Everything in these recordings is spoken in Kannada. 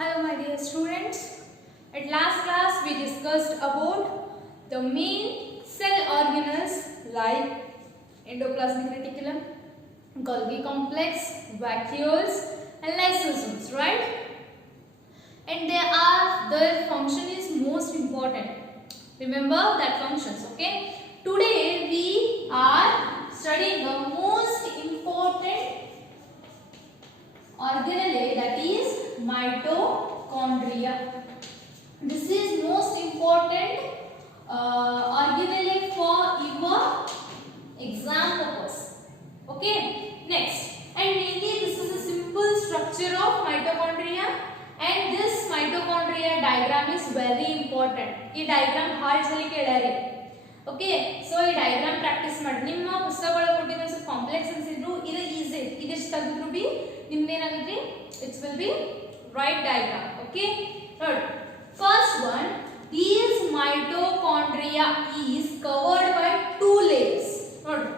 Hello my dear students. At last class we discussed about the main cell organelles like endoplasmic reticulum, Golgi complex, vacuoles and lysosomes, right? And their function is most important. Remember that functions, okay? Today we are studying the most important organelle, that is mitochondria. This is most important organelle for your exam purpose. Okay. Next, and mainly this is a simple structure of mitochondria, and this mitochondria diagram is very important. This diagram hard sali kelare. Okay, so ಈ diagram practice ಮಾಡಿ ನಿಮ್ಮ ಪುಸ್ತಕಗಳು ಕೊಟ್ಟಿರೋ ಸ್ವಲ್ಪ ಕಾಂಪ್ಲೆಕ್ಸ್ ಅನ್ಸಿದ್ರು ಇದು ಈಜಿ ಇದೆಷ್ಟು ತೆಗೆದ್ರು ಬಿ ನಿಮ್ಮದು ಏನಾಗುತ್ತೆ it will be right diagram. Okay, ನೋಡಿ first one, these mitochondria is covered by two layers. ನೋಡಿ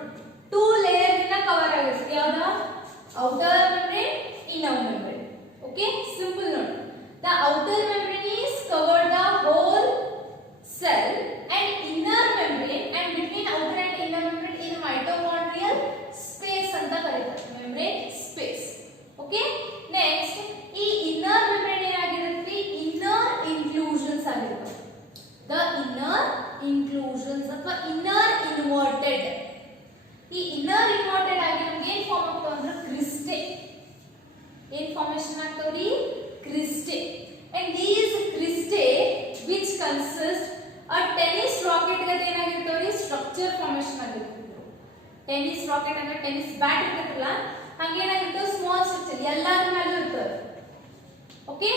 two layers ಇಂದ ಕವರ್ ಆಗುತ್ತೆ ಯಾವುದು outer membrane, inner membrane. Okay, simple ನೋಡಿ the outer membrane is covered the whole cell and inner membrane, and between outer and inner membrane is mitochondrial space anta kareeತಾರೆ membrane space. Okay, next ಈ inner membrane ಏನಾಗಿರುತ್ತೆ inner inclusions ಆಗಿರುತ್ತೆ. The inner inclusions ಅಥವಾ inner inverted, ಈ inner inverted ಆಗಿ ನಮಗೆ ಏನು ಫಾರ್ಮ್ ಆಗ್ತಾವ ಅಂದ್ರೆ ಕ್ರಿಸ್ಟೆ, ಏನು ಫಾರ್ಮೇಷನ್ ಆಗ್ತಾವ್ರಿ cristae. and these cristae which consist a tennis rocket ಗತೆ ಏನಾಗಿರ್ತಾವ್ರಿ ಸ್ಟ್ರಕ್ಚರ್ ಫಾರ್ಮೇಷನ್ ಆಗಿರುತ್ತೆ. ಟೆನ್ನಿಸ್ ರಾಕೆಟ್ ಅಂದ್ರೆ ಟೆನ್ನಿಸ್ ಬ್ಯಾಟ್ ಇರ್ತದಲ್ಲ ಹಾಗೆ ಏನಾಗಿರ್ತವೆ ಸ್ಮಾಲ್ ಸ್ಟ್ರಕ್ಚರ್ ಎಲ್ಲಾದ್ರ ಮೇಲೂ ಇರ್ತವೆ. Okay,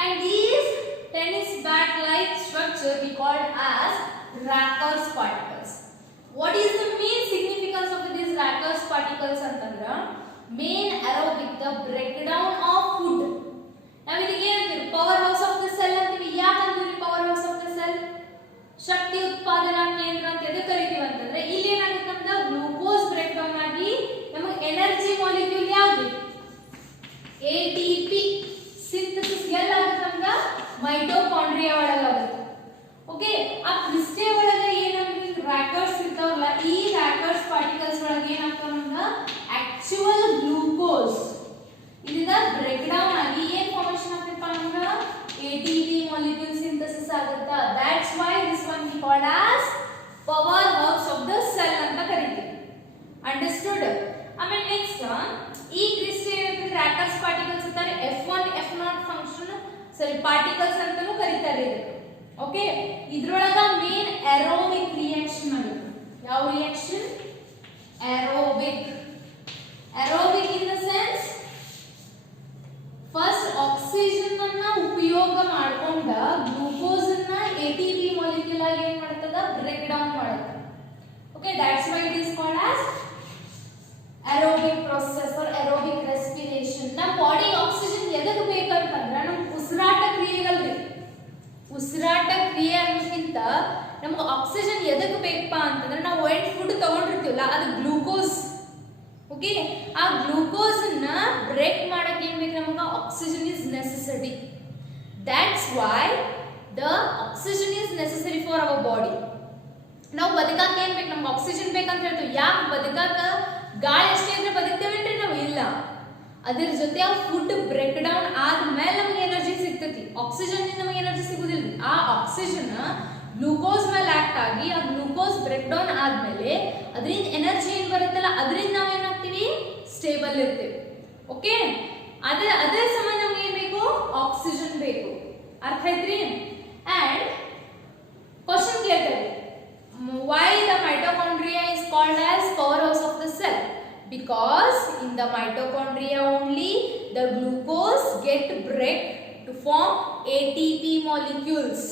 and these tennis bat like structure we called as Racker's particles. What is the main significance of these Racker's particles ಅಂತಂದ್ರೆ main aerobic, the breakdown of food. ನಾವು ಇದಕ್ಕೆ ಏನಂತೀವಿ powerhouse of the cell ಅಂತೀವಿ. ಯಾಕೆ ಅಂತೀವಿ powerhouse of the cell? ಶಕ್ತಿ ಉತ್ಪಾದನಾ ಕೇಂದ್ರ ಅಂತ ಎದಕ್ಕೆ ಕರಿತೀವಿ ಅಂತಂದ್ರೆ ಇಲ್ಲಿ ಏನಾಗುತ್ತೆ ಅಂತ ಗ್ಲೂಕೋಸ್ ಬ್ರೇಕ್ ಡೌನ್ ಆಗಿ ನಮಗೆ ಎನರ್ಜಿ ಮಾಲಿಕ್ಯೂಲ್ ಯಾವುದು ATP ಸಿಂಥಸಿಸ್ ಎಲ್ಲ ಆಗುತ್ತೆ ಅಂತ ಮೈಟೋಕಾಂಡ್ರಿಯಾ ಒಳಗಾಗುತ್ತೆ. ಓಕೆ, ಆ ಕ್ರಿಸ್ಟೆ ಒಳಗೆ ಏನಂದ್ರೆ ರಾಕರ್ಸ್ ಇರ್ತಾವಲ್ಲ ಈ ರಾಕರ್ಸ್ ಪಾರ್ಟಿಕಲ್ಸ್ ಒಳಗೆ ಏನಾಗ್ತಾವ ಅಂದ್ರೆ ಆಕ್ಚುಯಲ್ ಗ್ಲೂಕೋಸ್ ಇದರಿಂದ ಬ್ರೇಕ್ ಡೌನ್ ಆಗಿ ಏನು ಫಾರ್ಮೇಷನ್ ಆಗ್ತೈತಪ್ಪ ಅಂದ್ರೆ ATP molecule synthesis ಆಗುತ್ತಾ. that's why this one we called as power house of the cell ಅಂತ ಕರೀತೀವಿ. understood? ಆಮೇಲೆ ನೆಕ್ಸ್ಟ್ ಈ ಕ್ರಿಸ್ಟೆ ರಾಕರ್ಸ್ ಪಾರ್ಟಿಕಲ್ಸ್ ಅಂತಾರೆ F1 F0 ಫಂಕ್ಷನ್ ಪಾರ್ಟಿಕಲ್ಸ್ ಅಂತಾನೂ ಕರೀತಾರೆ ಇದಕ್ಕೆ. ಓಕೆ, ಇದ್ರೊಳಗ ಮೇನ್ ಏರೋಬಿಕ್ ರಿಯಾಕ್ಷನ್ ಆಗುತ್ತೆ. ಯಾವ reaction? Aerobic. Aerobic in the sense first oxygen ಅನ್ನ ಉಪಯೋಗ ಮಾಡ್ಕೊಂಡ ಗ್ಲೂಕೋಸ್ ಅನ್ನ ATP ಮಾಲಿಕ್ಯೂಲ್ ಆಗಿ ಏನು ಮಾಡ್ತದ ಬ್ರೇಕ್ ಡೌನ್ ಮಾಡುತ್ತೆ. Okay, that's why it is called as aerobic process or aerobic respiration. ನಮ್ಮ ಬಾಡಿ ಆಕ್ಸಿಜನ್ ಎದಕ್ಕೆ ಬೇಕಂತಂದ್ರೆ ನಮ್ಮ ಉಸಿರಾಟ ಕ್ರಿಯೆಗಲ್ರಿ. ಉಸಿರಾಟ ಕ್ರಿಯೆ ಅನ್ನೋಕ್ಕಿಂತ ನಮಗೆ ಆಕ್ಸಿಜನ್ ಎದಕ್ಕೆ ಬೇಕಪ್ಪ ಅಂತಂದ್ರೆ ನಾವು ವೈಟ್ ಫುಡ್ ತಗೊಂಡಿರ್ತೀವಲ್ಲ ಅದು ಗ್ಲೂಕೋಸ್. ಓಕೆ, ಆ ಗ್ಲೂಕೋಸ್ ಅನ್ನ ಬ್ರೇಕ್ ಮಾಡಕ್ಕೆ ಏನು ಬೇಕು ನಮಗೆ oxygen is necessary. That's why the oxygen is necessary for our body. ನಾವು ಬದುಕಕ್ಕೆ ಏನು ಬೇಕು ನಮ್ಗೆ ಆಕ್ಸಿಜನ್ ಬೇಕಂತ ಹೇಳ್ತೀವಿ. ಯಾಕೆ ಬದುಕಕ್ಕೆ ಗಾಳಿ ಅಷ್ಟೇ ಅಂದ್ರೆ ಬದುಕ್ತೇವೇನ್ರಿ ನಾವು? ಇಲ್ಲ, ಅದ್ರ ಜೊತೆ ಆ ಫುಡ್ ಬ್ರೇಕ್ ಡೌನ್ ಆದ್ಮೇಲೆ ನಮ್ಗೆ ಎನರ್ಜಿ ಸಿಗ್ತೈತಿ. ಆಕ್ಸಿಜನ್ ನಮಗೆ ಎನರ್ಜಿ ಸಿಗುದಿಲ್ಲ. ಆ ಆಕ್ಸಿಜನ್ ಗ್ಲೂಕೋಸ್ ಮೇಲೆ ಆಕ್ಟ್ ಆಗಿ ಆ ಗ್ಲೂಕೋಸ್ ಬ್ರೇಕ್ ಡೌನ್ ಆದ್ಮೇಲೆ ಅದರಿಂದ ಎನರ್ಜಿ ಏನ್ ಬರುತ್ತಲ್ಲ ಅದರಿಂದ ನಾವ್ ಏನಾಗ್ತೀವಿ ಸ್ಟೇಬಲ್ ಇರ್ತೀವಿ. ಓಕೆ, ಅದೇ ಸಮಯ ನಮ್ಗೆ ಏನ್ ಬೇಕು ಆಕ್ಸಿಜನ್ ಬೇಕು. ಅರ್ಥ ಐತ್ರಿ? ಅಂಡ್ ಕ್ವಶನ್ ಕೇಳ್ತಾರೆ why the mitochondria is called as powerhouse of the cell? Because in the mitochondria only the glucose get break to form ATP molecules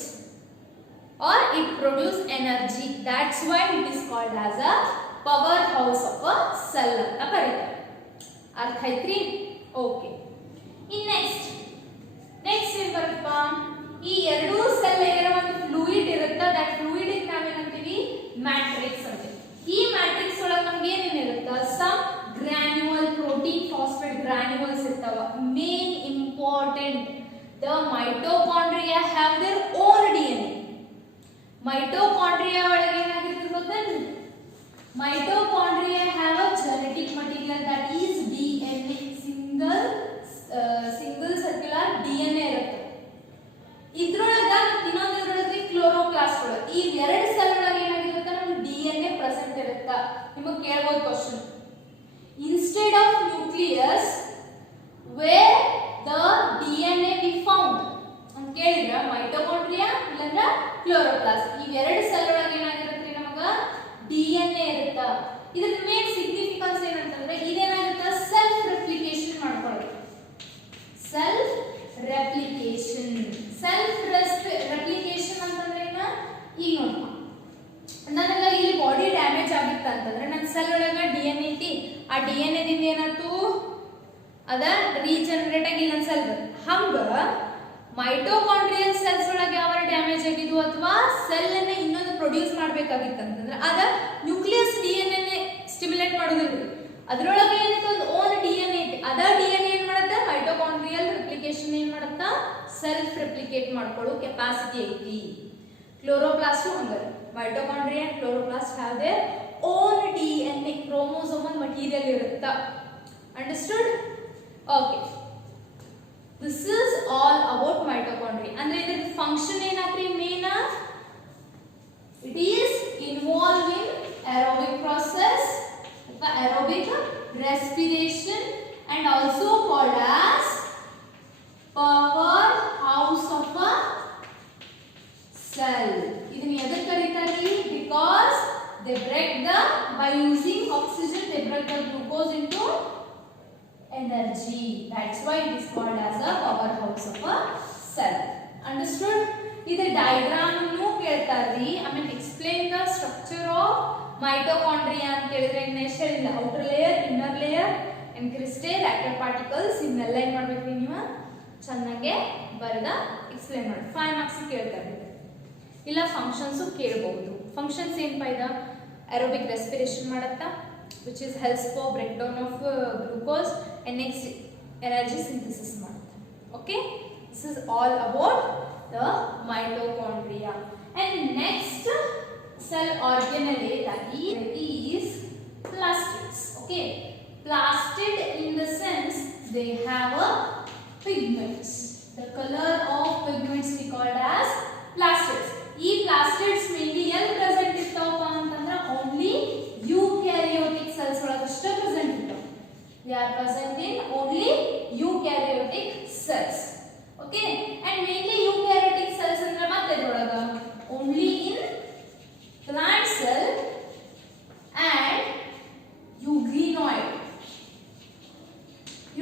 or it produce energy. That's why it is called as a powerhouse of a cell anta kareeತಾರೆ. ಅರ್ಥ ಐತ್ರಿ? ಓಕೆ, ಇನ್ ನೆಕ್ಸ್ಟ್ ಏನ್ ಬರುತ್ತಪ್ಪ ಈ ಎರಡು ಸೆಲ್ ಏನಾರ ಒಂದು ಫ್ಲೂಯಿಡ್ ಇರುತ್ತೆ. ದಟ್ ಫ್ಲೂಯಿಡ್ ಗೆ ನಾವೇನಂತೀವಿ ಮ್ಯಾಟ್ರಿಕ್ಸ್ ಅಂತೀವಿ. ಈ ಮ್ಯಾಟ್ರಿಕ್ಸ್ ಒಳಗೆ ನಮ್ಗೆ ಏನೇನಿರುತ್ತೆ ಸಮ್ ಗ್ರಾನ್ಯುವಲ್ ಪ್ರೋಟೀನ್ ಫಾಸ್ಫೇಟ್ ಗ್ರಾನ್ಯುವಲ್ಸ್ ಇರ್ತಾವ. Main important the mitochondria have their own DNA. Mitochondria ಒಳಗೆ ಏನಾಗಿರುತ್ತೆ ಗೊತ್ತೇನ್ರಿ? Mitochondria have a genetic material that is DNA, single circular DNA ಇರುತ್ತೆ. ಇದ್ರೊಳಗ ಇನ್ನೊಂದ್ರೊಳಗೆ ಕ್ಲೋರೋಪ್ಲಾಸ್ಟ್ ಒಳಗೆ ಈ ಎರಡು ಸೆಲ್ ಒಳಗೆ ಏನಾಗಿರುತ್ತೆ ನಮಗೆ DNA ಪ್ರೆಸೆಂಟ್ ಇರುತ್ತೆ. ನಿಮಗೆ ಕೇಳಬಹುದು question, instead of nucleus where the DNA we found ಅಂತ ಕೇಳಿದ್ರೆ ಮೈಟೋಕಾಂಡ್ರಿಯಾ ಇಲ್ಲಂದ್ರೆ ಕ್ಲೋರೋಪ್ಲಾಸ್ಟ್ ಈ ಎರಡು ಸೆಲ್ ಒಳಗೆ ಏನಾಗಿರುತ್ತೆ ನಮಗ DNA ಇರುತ್ತೆ. ಇದರ ಮೇನ್ ಸಿಗ್ನಿಫಿಕೆನ್ಸ್ ಏನಂತಂದ್ರೆ ಇದೇನಾಗುತ್ತೆ ಸೆಲ್ಫ್ ರೆಪ್ಲಿಕೇಶನ್ ಮಾಡ್ಕೊಳ್ಳೋದು. ಸೆಲ್ಫ್ ರೆಪ್ಲಿಕೇಶನ್ ಅಂತಂದ್ರೆ ಏನ ಈಗ ನೋಡಪ್ಪ ನನಗ ಇಲ್ಲಿ ಬಾಡಿ ಡ್ಯಾಮೇಜ್ ಆಗಿತ್ತು ಅಂತಂದ್ರೆ ನನ್ನ ಸೆಲ್ ಒಳಗ DNA ಐತಿ, ಆ DNA ದಿಂದ ಏನಾಯ್ತು ಅದ ರೀಜನರೇಟ್ ಆಗಿ ನನ್ನ ಸೆಲ್ ಹಂಗ ಮೈಟೋಕಾಂಡ್ರಿಯಲ್ ಸೆಲ್ಸ್ ಒಳಗೆ ಯಾವ ಡ್ಯಾಮೇಜ್ ಆಗಿದ್ವು ಅಥವಾ ಸೆಲ್ ಅನ್ನ ಇನ್ನೊಂದು ಪ್ರೊಡ್ಯೂಸ್ ಮಾಡ್ಬೇಕಾಗಿತ್ತು ಅಂತಂದ್ರೆ ಅದ ನ್ಯೂಕ್ಲಿಯಸ್ DNA ಸ್ಟಿಮ್ಯುಲೇಟ್ ಮಾಡೋದಿಲ್ಲ. ಅದರೊಳಗೆ ಏನೈತೆ ಒಂದು ಓನ್ DNA ಐತಿ, ಅದ DNA ಏನ್ ಮಾಡುತ್ತೆ ಮೈಟೋಕಾಂಡ್ರಿಯಲ್ ರೆಪ್ಲಿಕೇಶನ್ ಏನ್ ಮಾಡುತ್ತಾ ಸೆಲ್ಫ್ ರೆಪ್ಲಿಕೇಟ್ ಮಾಡ್ಕೊಳ್ಳೋ ಕೆಪಾಸಿಟಿ ಐತಿ. ಕ್ಲೋರೋಪ್ಲಾಸ್ಟ್ ಹಂಗರ mitochondria and chloroplast have their own DNA chromosomal material ಇರುತ್ತಾ. Understood? Okay. This is all about mitochondria. ಅಂದ್ರೆ ಇದರ ಫಂಕ್ಷನ್ ಏನಾದ್ರಿ main it is involved in aerobic process, aerobic respiration and also called as powerhouse of a cell. ಇದನ್ನ ಎದಕ್ಕೆ ಕರೀತಾರೆ? Because they break by using oxygen they break the glucose into energy. That's why it is called as a powerhouse of a cell. Understood? This diagram nu keltari. I mean explain the structure of mitochondria ant kelidre next in the outer layer, inner layer and crystal active particles innella ಏನು ಮಾಡಬೇಕು ನೀವು ಚೆನ್ನಾಗಿ ಬರೆದ ಎಕ್ಸ್ಪ್ಲೇನ್ ಮಾಡಿ 5 ಮಾರ್ಕ್ಸ್ ಕೇಳ್ತಾರೆ. ಇಲ್ಲ ಫಂಕ್ಷನ್ಸ್ ಕೇಳಬಹುದು. ಫಂಕ್ಷನ್ಸ್ ಏನಪ್ಪ ಇದ aerobic respiration ಮಾಡುತ್ತಾ which is helps for breakdown of glucose and next energy synthesis ಮಾಡುತ್ತೆ. Okay, this is all about the mitochondria. And next cell organelle that is plastids. Okay, plastid in the sense they have a pigments. The color of pigments we called as plastids. ಈ plastids mainly ಎಲ್ಲಿ present ಇರ್ತಾವಪ್ಪ ಅಂತಂದ್ರೆ only eukaryotic cells ಒಳಗಷ್ಟೇ present ಇರ್ತಾವ. They are present in only eukaryotic cells. Okay, and mainly eukaryotic cells ಅಂದ್ರೆ ಮತ್ತೆ ಇದ್ರೊಳಗ only in plant cell and euglenoid.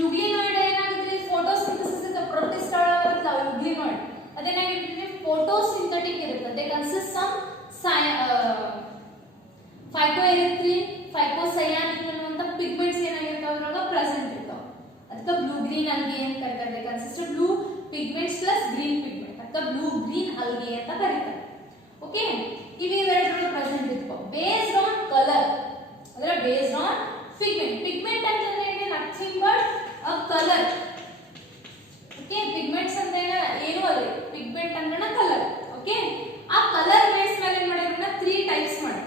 euglenoid ಏನಾಗುತ್ತೆ photosynthesis ಇಂದ protist ಆಗುತ್ತಲ್ಲ euglenoid ಅದೇನಾಗಿರುತ್ತೆ photosynthetic ಇರುತ್ತೆ. They consist some phycoerythrin, phycocyanin ಅನ್ನುವಂತ ಪಿಗ್ಮೆಂಟ್ಸ್ ಏನಾಗಿರ್ತಾವ ಅದರೊಳಗ ಪ್ರೆಸೆಂಟ್ ಇರ್ತಾವ. ಅದಕ್ಕೆ ಬ್ಲೂ ಗ್ರೀನ್ algae ಅಂತ ಕರೀತಾರೆ. They consist of blue pigments plus green pigment. ಅದಕ್ಕೆ ಬ್ಲೂ ಗ್ರೀನ್ algae ಅಂತ ಕರೀತಾರೆ. ಓಕೆ, ಇವೆರಡರೊಳಗ ಪ್ರೆಸೆಂಟ್ ಇರ್ತಾವ. ಬೇಸ್ಡ್ ಆನ್ ಕಲರ್ ಅಂದ್ರೆ ಬೇಸ್ಡ್ ಆನ್ ಪಿಗ್ಮೆಂಟ್. ಪಿಗ್ಮೆಂಟ್ ಅಂತಂದ್ರೆ ಏನು nothing but a colour. Okay, pigments ಅಂದ್ರೆ ಏನು ಅಲ್ಲ, ಪಿಗ್ಮೆಂಟ್ ಅಂದ್ರೆ ಕಲರ್. ಓಕೆ, ಆ ಕಲರ್ ಬೇಸ್ ಮೇಲೆ ಏನು ಮಾಡಿರೋಣ 3 ಟೈಪ್ಸ್ ಮಾಡಿ.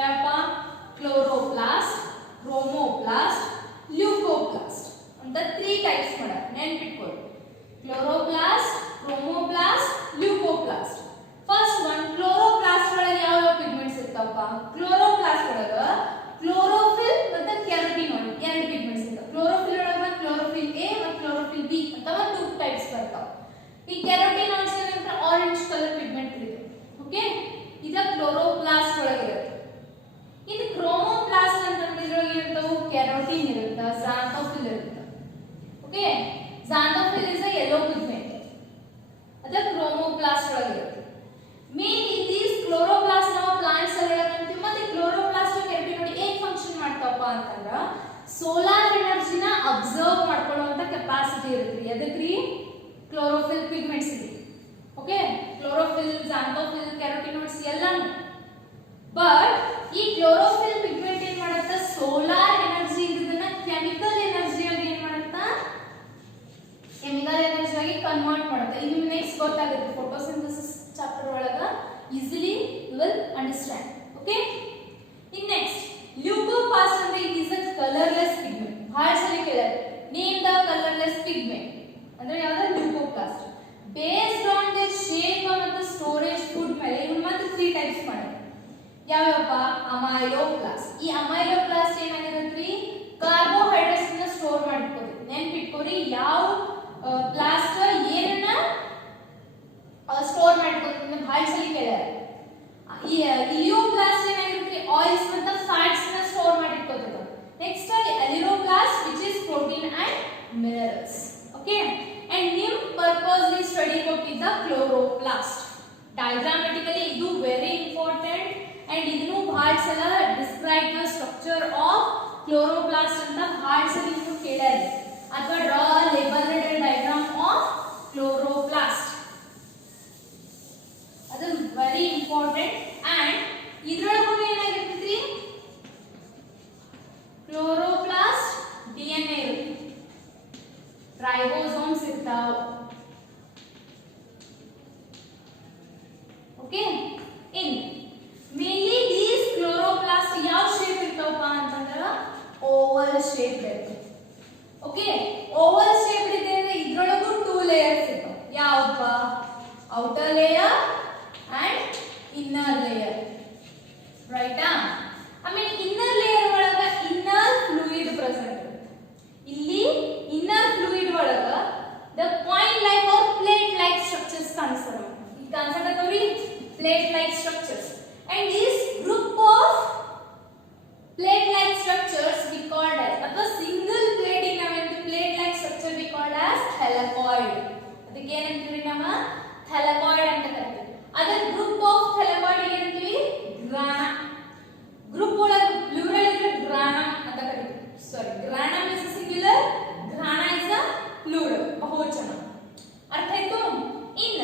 ಯಾವಪ್ಪ? ಕ್ಲೋರೋಪ್ಲಾಸ್ಟ್, ಕ್ರೋಮೋಪ್ಲಾಸ್ಟ್, ಲ್ಯೂಕೋಪ್ಲಾಸ್ಟ್ ಅಂತ 3 ಟೈಪ್ಸ್ ಮಾಡ. ನೆನಪಿಟ್ಕೊಳ್ಳಿ, chloroplast, chromoplast, leucoplast. First one chloroplast ಒಳಗೆ ಯಾವ ಪಿಗ್ಮೆಂಟ್ಸ್ ಇರ್ತಾವಪ್ಪ? ಕ್ಲೋರೋಪ್ಲಾಸ್ಟ್ ಒಳಗ ಕ್ಲೋರೋಫಿಲ್ ಮತ್ತೆ ಕೆರಟಿನಾಯ್ಡ್ ಎರಡು ಪಿಗ್ಮೆಂಟ್ಸ್ ಇರ್ತಾವ. ಕ್ಲೋರೋಫಿಲ್ ಒಳಗ ಕ್ಲೋರೋಫಿಲ್ ಎ ಮತ್ತು ಕ್ಲೋರೋಫಿಲ್ ಬಿ ಅಂತ ಒಂದು 2 ಟೈಪ್ಸ್ ಬರ್ತಾವ. ಈ ಕೆರಟಿನಾಯ್ಡ್ಸ್ ಏನಂದ್ರೆ ಆರೆಂಜ್ ಕಲರ್ ಪಿಗ್ಮೆಂಟ್ ಇದೆ. ಓಕೆ, ಇದು ಕ್ಲೋರೋಪ್ಲಾಸ್ಟ್ ಒಳಗೆ ಇರುತ್ತೆ. ಇನ್ನು ಕ್ರೋಮೋಪ್ಲಾಸ್ಟ್ ಅಂತಂದ್ರೆ ಇದ್ರೊಳಗೆ ಇರ್ತಾವು ಕೆರೋಟಿನ್ ಇರುತ್ತೆ, ಝಾಂಥೋಫಿಲ್ ಇರುತ್ತೆ. Okay, xanthophyll is a yellow pigment, ಅದ ಕ್ರೋಮೋಪ್ಲಾಸ್ಟ್ ಒಳಗೆ ಇರುತ್ತೆ. ಮೇನ್ ಇದೀಸ್ ಕ್ಲೋರೋಪ್ಲಾಸ್ಟ್ ನಾವು ಪ್ಲಾಂಟ್ ಸೆಲ್ ಒಳಗೆ ಅಂತೀವಿ. ಮತ್ತೆ ಕ್ಲೋರೋಪ್ಲಾಸ್ಟ್ ಕೆರಟಿನಾಯ್ಡ್ ಏನ್ ಫಂಕ್ಷನ್ ಮಾಡ್ತಾವಪ್ಪ ಅಂತಂದ್ರ ಸೋಲಾರ್ ಎನರ್ಜಿನ ಅಬ್ಸರ್ವ್ ಮಾಡ್ಕೊಳ್ಳುವಂತ ಕೆಪಾಸಿಟಿ ಇರುತ್ತೆ. ಅದಕ್ಕೆ ಕ್ಲೋರೋಫಿಲ್ ಪಿಗ್ಮೆಂಟ್ಸ್ ಇದೆ. ಓಕೆ, ಕ್ಲೋರೋಫಿಲ್, ಝಾಂಥೋಫಿಲ್, ಕೆರಟಿನಾಯ್ಡ್ಸ್ ಎಲ್ಲಾನು. ಬಟ್ ಈ ಕ್ಲೋರೋಫಿಲ್ ಪಿಗ್ಮೆಂಟ್ ಏನ್ ಮಾಡುತ್ತೆ? ಸೋಲಾರ್ ಎನರ್ಜಿ ಇದನ್ನ ಕೆಮಿಕಲ್ ಎನರ್ಜಿ ಆಗಿ ಏನ್ ಮಾಡುತ್ತಾ? ಕೆಮಿಕಲ್ ಎನರ್ಜಿ ಆಗಿ ಕನ್ವರ್ಟ್ ಕನ್ವರ್ಟ್ ಮಾಡುತ್ತೆ. ಇದು ನೆಕ್ಸ್ಟ್ ಗೊತ್ತಾಗುತ್ತೆ ಫೋಟೋಸಿಂಥಸಿಸ್ ಚಾಪ್ಟರ್ ಒಳಗ easily you will understand. Okay, in next leucoplast ಅಂದ್ರೆ it is a colourless pigment. ಬಹಳ ಸಲ ಕೇಳಿದ್ರೆ ನೇಮ್ ದ ಕಲರ್ಲೆಸ್ ಪಿಗ್ಮೆಂಟ್ ಅಂದ್ರೆ ಯಾವುದು leucoplast. Based on the shape ಮತ್ತು ಸ್ಟೋರೇಜ್ ಫುಡ್ ಮೇಲೆ ಇವು ಮತ್ತೆ 3 ಟೈಪ್ಸ್ ಮಾಡಿದೆ. ಯಾವ್ಯಾವಪ್ಪ? ಅಮೈಲೋಪ್ಲಾಸ್ಟ್. ಈ ಅಮೈಲೋಪ್ಲಾಸ್ಟ್ ಏನಾಗಿರುತ್ತೆ? ಕಾರ್ಬೋಹೈಡ್ರೇಟ್ಸ್ ಅನ್ನು ಸ್ಟೋರ್ ಮಾಡಿಟ್ಕೋರಿ. ನೆನಪಿಟ್ಕೋರಿ, ಯಾವ ಪ್ಲಾಸ್ಟ್ ಏನನ್ನ ಸ್ಟೋರ್ ಮಾಡ್ಕೋತೀನಿ ಬಹಳ ಸಲ ಕೇಳ್ಯಾರ. ಈ ಇಲಿಯೋಪ್ಲಾಸ್ಟ್ ಏನಾಗಿರುತ್ತೆ? ಆಯಿಲ್ಸ್ ಮತ್ತು ಫ್ಯಾಟ್ಸ್ ನ ಸ್ಟೋರ್ ಮಾಡಿಟ್ಕೋತದೆ. Next aleuroplast which is protein and minerals. Okay, and him purposely study about the chloroplast. Diagrammatically ಇದು very important and ಇದನ್ನು ಬಹಳ ಸಲ describe the structure of chloroplast ಅಂತ ಬಹಳ ಸಲ ನೀವು ಕೇಳ್ಯಾರ. ಅಥವಾ draw a labeled diagram of chloroplast. ಅದು very important and ಇದರೊಳಗೂ ಏನಾಗಿರ್ತೈತಿ? chloroplast DNA ಇರುತ್ತೆ, ರೈಬೋಸೋಮ್ಸ್ ಇರ್ತಾವ. Okay, in mainly these chloroplast ಯಾವ ಶೇಪ್ ಇರ್ತಾವಪ್ಪ ಅಂತಂದ್ರ ಓವಲ್ ಶೇಪ್ ಇರ್ತವೆ. ಓಕೆ, ಓವಲ್ ಶೇಪ್ ಇದೆ ಅಂದ್ರೆ ಇದ್ರೊಳಗೂ 2 ಲೇಯರ್ಸ್ ಇರ್ತಾವ. ಯಾವಪ್ಪ? Outer layer and inner layer. ರೈಟಾ? ಆಮೇಲೆ ಇನ್ನರ್ ಲೇಯರ್ ಒಳಗ ಇನ್ನರ್ ಫ್ಲೂಯಿಡ್ ಪ್ರೆಸೆಂಟ್. ಇಲ್ಲಿ ಇನ್ನರ್ ಫ್ಲೂಯಿಡ್ ಒಳಗ the coin like or plate like structures ಕಾಣಿಸ್ತವೆ. ಇದು ಕಾಣಿಸಕತ್ತವ್ರಿ plate like structures. And this group of plate like structures we called as ಅಥವಾ ಸಿಂಗಲ್ ಪ್ಲೇಟಿಂಗ್ ನಾವೇನು plate like structure we called as ಥೆಲಕಾಯ್ಡ್. ಅದಕ್ಕೆ ಏನಂತೀವಿ ನಾವು? ಥೆಲಕಾಯ್ಡ್ ಅಂತ ಕರಿತೀವಿ. ಅದರ ಗ್ರೂಪ್ ಆಫ್ ಥೆಲಕಾಯ್ಡ್ ಏನಂತೀವಿ? ಗ್ರಾನ. ಗ್ರೂಪ್ ಒಳಗೆ ಪ್ಲೂರಲ್ ಇದ್ರೆ ಗ್ರಾನ ಅಂತ ಕರಿತೀವಿ. ಸಾರಿ, ಗ್ರಾನಮ್ is a singular, grana is a plural, ಬಹುವಚನ. ಅರ್ಥ ಆಯ್ತು? ಇನ್ನ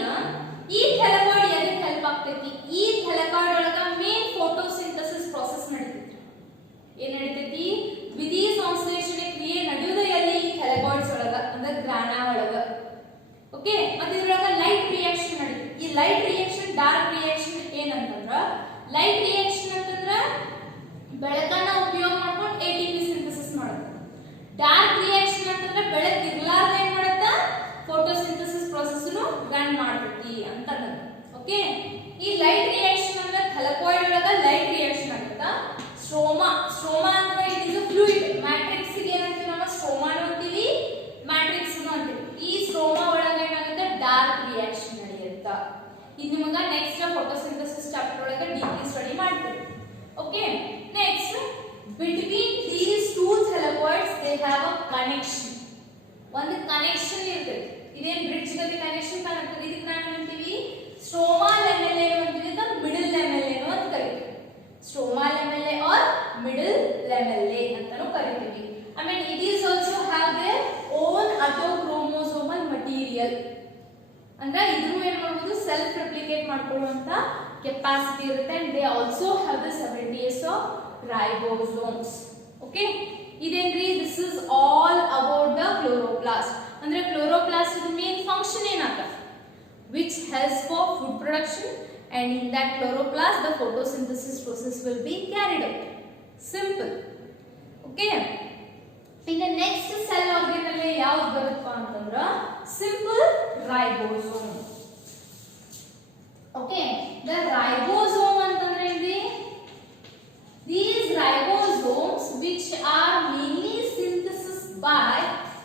ಈ ಥೆಲಕಾಯ್ಡ್ ಎದಕ್ಕೆ ಹೆಲ್ಪ್ ಆಗ್ತೈತಿ? ಈ ಥೆಲಕಾಯ್ಡ್ ಒಳಗ ಮೇನ್ ಫೋಟೋಸಿಂಥಸಿಸ್ ಪ್ರಾಸೆಸ್ ನಡೀತೈತಿ. ಏನ್ ನಡೀತೈತಿ? ದ್ವಿತೀಯ ಸಂಶ್ಲೇಷಣೆ ಕ್ರಿಯೆ ನಡೆಯುವುದು ಎಲ್ಲಿ? ಈ ಥೆಲಕಾಯ್ಡ್ಸ್ ಒಳಗ ಅಂದ್ರೆ ಗ್ರಾನಾ ಒಳಗ. ಓಕೆ, ಮತ್ತೆ ಇದ್ರೊಳಗ ಲೈಟ್ ರಿಯಾಕ್ಷನ್ ನಡೀತೈತಿ. ಈ ಲೈಟ್ ರಿಯಾಕ್ಷನ್ ಡಾರ್ಕ್ ರಿಯಾಕ್ಷನ್ ಏನಂತಂದ್ರ ಲೈಟ್ ರಿಯಾಕ್ಷನ್ ಅಂತಂದ್ರ ಬೆಳಕನ್ನ ಉಪಯೋಗ ಮಾಡ್ಕೊಂಡು ATP ಸಿಂಥಸಿಸ್ ಮಾಡುತ್ತೆ. ಡಾರ್ಕ್ ರಿಯಾಕ್ಷನ್ ಅಂತಂದ್ರೆ ಬೆಳಕು ಇರ್ಲಾರ್ದೆ ಏನ್ ಮಾಡುತ್ತ? ಫೋಟೋಸಿಂಥಸಿಸ್ ಪ್ರಾಸೆಸ್ ನು ರನ್ ಮಾಡ್ತೈತಿ ಅಂತ. ಓಕೆ, ಈ ಲೈಟ್ ರಿಯಾಕ್ಷನ್ ಅಂದ್ರೆ ಥೆಲಕಾಯ್ಡ್ ಒಳಗ ಲೈಟ್ ರಿಯಾಕ್ಷನ್ ಆಗುತ್ತಾ. ಸ್ಟ್ರೋಮಾ ಅಂದ್ರೆ it is a fluid. Matrix ಗೆ ಏನಂತೀವಿ ನಾವು? ಸ್ಟ್ರೋಮಾ ಅಂತೀವಿ, ಮ್ಯಾಟ್ರಿಕ್ಸ್ ಅಂತೀವಿ. ಈ ಸ್ಟ್ರೋಮಾ ಒಳಗ ಏನಾಗುತ್ತೆ? ಡಾರ್ಕ್ ರಿಯಾಕ್ಷನ್ ನಡೆಯುತ್ತಾ. ಇದು ನಿಮಗ ನೆಕ್ಸ್ಟ್ ಫೋಟೋಸಿಂಥಸಿಸ್ ಚಾಪ್ಟರ್ ಒಳಗ ಡೀಪ್ಲಿ ಸ್ಟಡಿ ಮಾಡ್ತೀವಿ. Okay, next between these two thalacoids they have a connection. ಒಂದು ಕನೆಕ್ಷನ್ ಇರ್ತದೆ. ಇದೇನ್ ಬ್ರಿಡ್ಜ್ ಗತಿ ಕನೆಕ್ಷನ್ ಕಾಣುತ್ತದೆ. ಇದಕ್ಕೆ ನಾವು ಅಂತೀವಿ ಸ್ಟ್ರೋಮಾ ಲ್ಯಾಮೆಲ್ಲೆ ಅಂತೀವಿ, ಅಥವಾ ಮಿಡಲ್ ಲ್ಯಾಮೆಲ್ಲೆ ಅಂತ ಕರೀತೀವಿ. Stroma lamellae or middle lamellae ಅಂತಾನೂ ಕರೀತೀವಿ. I mean it is also have their own autochromosomal material. ಅಂದ್ರೆ ಇದನ್ನು ಏನು ಮಾಡಬಹುದು? ಸೆಲ್ಫ್ ರೆಪ್ಲಿಕೇಟ್ ಮಾಡ್ಕೊಳ್ಳುವಂತ ಕೆಪಾಸಿಟಿ ಇರುತ್ತೆ. and they also have the 70s of ribosomes. okay, ಇದೇನ್ರಿ? this is all about the chloroplast. ಅಂದ್ರೆ chloroplast ದ ಮೇನ್ ಫಂಕ್ಷನ್ ಏನಂತ? which helps for food production, and in that chloroplast the photosynthesis process will be carried out. simple. okay, ಇನ್ನು ನೆಕ್ಸ್ಟ್ ಸೆಲ್ ಆರ್ಗನ್ ಅಲ್ಲಿ ಯಾವುದು ಬರುತ್ತಪ್ಪ ಅಂತಂದ್ರ simple ribosome. Okay, the ribosome ಅಂತಂದ್ರೆ ಏನ್ರಿ? These ribosomes which are mainly synthesis by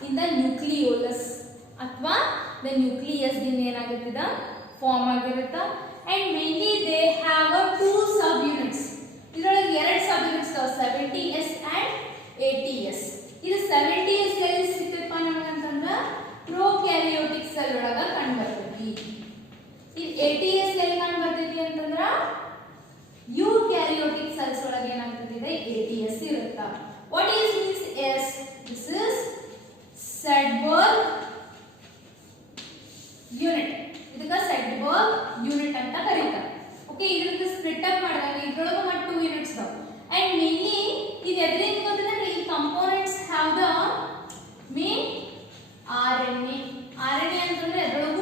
in the nucleolus ಅಥವಾ the nucleus ದಿಂದ ಏನಾಗುತ್ತದ form ಆಗಿರುತ್ತಾ. and mainly they have a 2 subunits. ಇದರೊಳಗೆ 2 subunits ಇದಾವೆ, 70s and 80s. ಇದು 70s ಎಲ್ಲಿ ಸಿಗ್ತೈತಪ್ಪ ನಮಗೆ ಅಂತಂದ್ರೆ ಪ್ರೊಕ್ಯಾರಿಯೋಟಿಕ್ ಸೆಲ್ ಒಳಗ ಕಂಡು ಬರ್ತೈತಿ. ಇದು 80s ಎಲ್ಲಿ ಕಂಡು ಬರ್ತೈತಿ ಅಂತಂದ್ರ ಯೂಕ್ಯಾರಿಯೋಟಿಕ್ ಸೆಲ್ಸ್ ಒಳಗೆ ಏನಾಗ್ತದೆ? 80s ಇರುತ್ತಾ. What is this S? This is Svedberg unit. ಇದಕ್ಕೆ ಸೆಡ್ಬರ್ಗ್ ಯೂನಿಟ್ ಅಂತ ಕರೀತಾರೆ. ಓಕೆ, ಇದರಿಂದ ಸ್ಪ್ಲಿಟ್ ಅಪ್ ಮಾಡಿದಾಗ ಇದ್ರೊಳಗೆ ಮತ್ತೆ 2 ಯೂನಿಟ್ಸ್ ಇದಾವೆ. and mainly ಇದು ಎದರಿಂದ ಗೊತ್ತಂದ್ರೆ ಈ components have the main RNA. RNA ಅಂತಂದ್ರೆ ಅದರೊಳಗೆ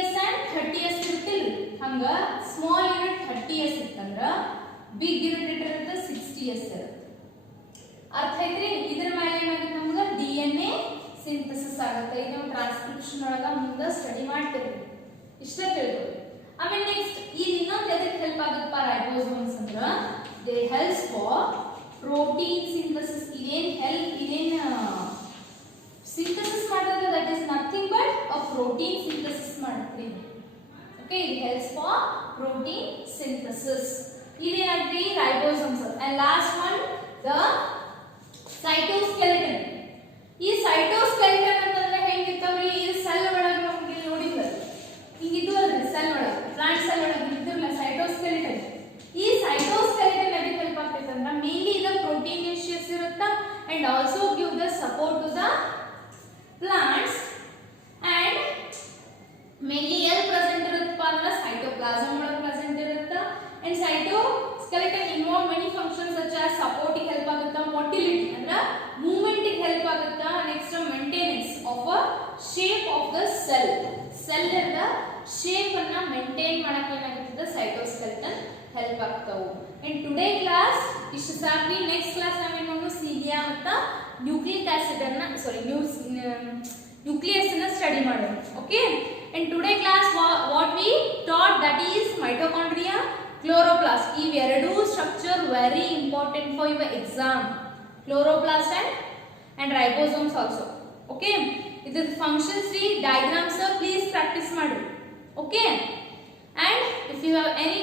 60s and 30s ಇರುತ್ತಿಲ್ಲ ಹಂಗ ಸ್ಮಾಲ್ ಯೂನಿಟ್ 30s ಇತ್ತಂದ್ರ ಬಿಗ್ ಯೂನಿಟ್ ಇರುತ್ತೆ 60s ಇರುತ್ತೆ ಅರ್ಥ ಐತ್ರಿ ಇದರ ಮೇಲೆ ಏನಾಗುತ್ತೆ ನಮಗೆ DNA ಸಿಂಥಸಿಸ್ ಆಗುತ್ತೆ ಇದು ಟ್ರಾನ್ಸ್ಕ್ರಿಪ್ಷನ್ ಒಳಗ ಮುಂದೆ ಸ್ಟಡಿ ಮಾಡ್ತೀವಿ ಇಷ್ಟ ತಿಳ್ಕೊಳ್ಳಿ ಆಮೇಲೆ ನೆಕ್ಸ್ಟ್ ಈ ಇನ್ನೊಂದು ಎದಕ್ಕೆ ಹೆಲ್ಪ್ ಆಗುತ್ತಪ್ಪ ರೈಬೋಸೋಮ್ಸ್ ಅಂದ್ರ they helps for protein synthesis ಇದೇನ್ ಸಿಂಥಸಿಸ್ ಮಾಡೋದು that is nothing but a protein synthesis ಮಾಡ್ತೀವಿ okay it helps for protein synthesis ಇದೇನಾಗ್ರಿ ribosomes and last one the cytoskeleton ಈ ಸೈಟೋಸ್ಕೆಲಿಟನ್ ಅಂತಂದ್ರೆ ಹೆಂಗಿರ್ತಾವ್ರಿ ಇದು ಸೆಲ್ ಒಳಗೆ ನಮಗೆ ನೋಡಿದ್ವಿ ಹಿಂಗಿದ್ದು ಅಲ್ರಿ ಸೆಲ್ ಒಳಗೆ ಪ್ಲಾಂಟ್ ಸೆಲ್ ಒಳಗೆ ಇದ್ದಿರಲ್ಲ ಸೈಟೋಸ್ಕೆಲಿಟನ್ ಈ ಸೈಟೋಸ್ಕೆಲಿಟನ್ ಎದಕ್ಕೆ ಹೆಲ್ಪ್ ಆಗ್ತೈತೆ ಅಂದ್ರೆ ಮೇನ್ಲಿ ಇದು ಪ್ರೋಟೀನೇಷಿಯಸ್ ಇರುತ್ತಾ and also give the support to the plants and mainly ಎಲ್ಲಿ ಪ್ರೆಸೆಂಟ್ ಇರುತ್ತಪ್ಪ ಅಂದ್ರೆ ಸೈಟೋಪ್ಲಾಸಮ್ ಒಳಗೆ ಪ್ರೆಸೆಂಟ್ ಇರುತ್ತಾ and cytoskeleton involve many functions such as support ಗೆ ಹೆಲ್ಪ್ ಆಗುತ್ತಾ ಮೊಟಿಲಿಟಿ ಅಂದ್ರೆ ಮೂವ್ಮೆಂಟ್ ಗೆ ಹೆಲ್ಪ್ ಆಗುತ್ತಾ next maintenance of a shape of the cell cell the shape ಅನ್ನ ಮೇಂಟೈನ್ ಮಾಡಕ್ಕೆ ಏನಾಗುತ್ತದೆ ಸೈಟೋಸ್ಕೆಲಿಟನ್ ಹೆಲ್ಪ್ ಆಗ್ತಾವು ಅಂಡ್ ಟುಡೇ ಕ್ಲಾಸ್ ಇಷ್ಟು ಸಾಕ್ರಿ ನೆಕ್ಸ್ಟ್ ಕ್ಲಾಸ್ ನಾವೇನು ಮಾಡೋಣ ಸೀಲಿಯಾ ಮತ್ತು ನ್ಯೂಕ್ಲಿಕ್ ಆಸಿಡ್ ಅನ್ನ ಸಾರಿ ನ್ಯೂಕ್ಲಿಯಸ್ ಅನ್ನ ಸ್ಟಡಿ ಮಾಡೋಣ okay and today class what we taught that is mitochondria chloroplast ಇವೆರಡೂ structure very important for your exam chloroplast and ribosomes also okay it is function 3 diagrams please practice ಮಾಡಿ okay and if you have any